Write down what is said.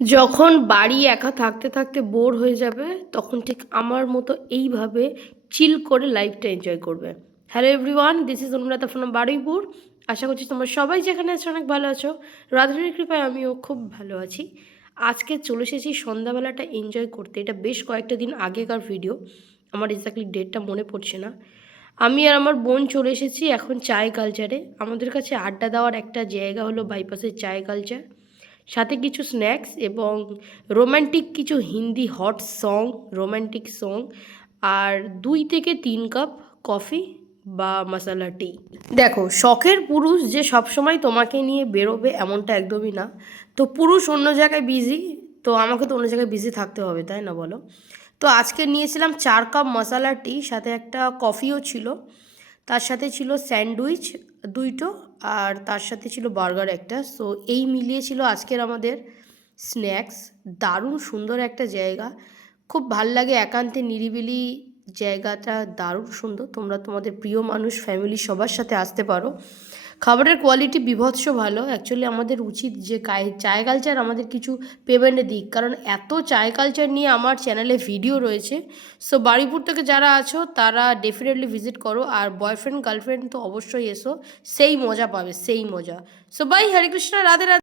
যখন বাড়ি একা থাকতে থাকতে বোর হয়ে যাবে তখন ঠিক আমার মতো এইভাবে চিল করে লাইফটা এনজয় করবে। Hello everyone, this is Anuradha from Baruipur. আশা করছি তোমরা সবাই যেখানে আছো অনেক ভালো আছো। রাধারানীর কৃপায় আমিও খুব ভালো আছি। আজকে চলে এসেছি সন্ধ্যাবেলাটা এনজয় করতে। এটা বেশ কয়েকটা দিন আগেকার ভিডিও, আমার এক্স্যাক্টলি ডেটটা মনে পড়ছে না। আমি আর আমার বোন চলে এসেছি এখন চায় কালচারে। আমাদের কাছে আড্ডা দেওয়ার একটা জায়গা হলো বাইপাসের চায় কালচার, সাথে কিছু স্ন্যাক্স এবং রোম্যান্টিক কিছু Hindi hot song, romantic song, আর 2 থেকে 3 কাপ কফি বা মশালা টি। দেখো, শখের পুরুষ যে সবসময় তোমাকে নিয়ে বেরোবে এমনটা একদমই না। তো পুরুষ অন্য জায়গায় বিজি, তো আমাকে তো অন্য জায়গায় বিজি থাকতে হবে, তাই না বলো? তো আজকে নিয়েছিলাম 4 কাপ মশালা টি, সাথে একটা কফিও ছিল, তার সাথে ছিল স্যান্ডউইচ 2টো, আর তার সাথে ছিল বার্গার একটা। সো এই মিলিয়ে ছিল আজকের আমাদের স্ন্যাক্স। দারুণ সুন্দর একটা জায়গা, খুব ভাল লাগে, একান্তে নিরিবিলি জায়গাটা দারুণ সুন্দর। তোমরা তোমাদের প্রিয় মানুষ, ফ্যামিলি সবার সাথে আসতে পারো। খাবারের কোয়ালিটি বিভৎস ভালো। অ্যাকচুয়ালি আমাদের উচিত যে চায় কালচার আমাদের কিছু পেমেন্টে দিক, কারণ এত চায় কালচার নিয়ে আমার চ্যানেলে ভিডিও রয়েছে। সো বারুইপুর থেকে যারা আছো তারা ডেফিনেটলি ভিজিট করো, আর বয়ফ্রেন্ড গার্লফ্রেন্ড তো অবশ্যই এসো, সেই মজা পাবে, সেই মজা। So bye, Hare Krishna, Radhe Radhe.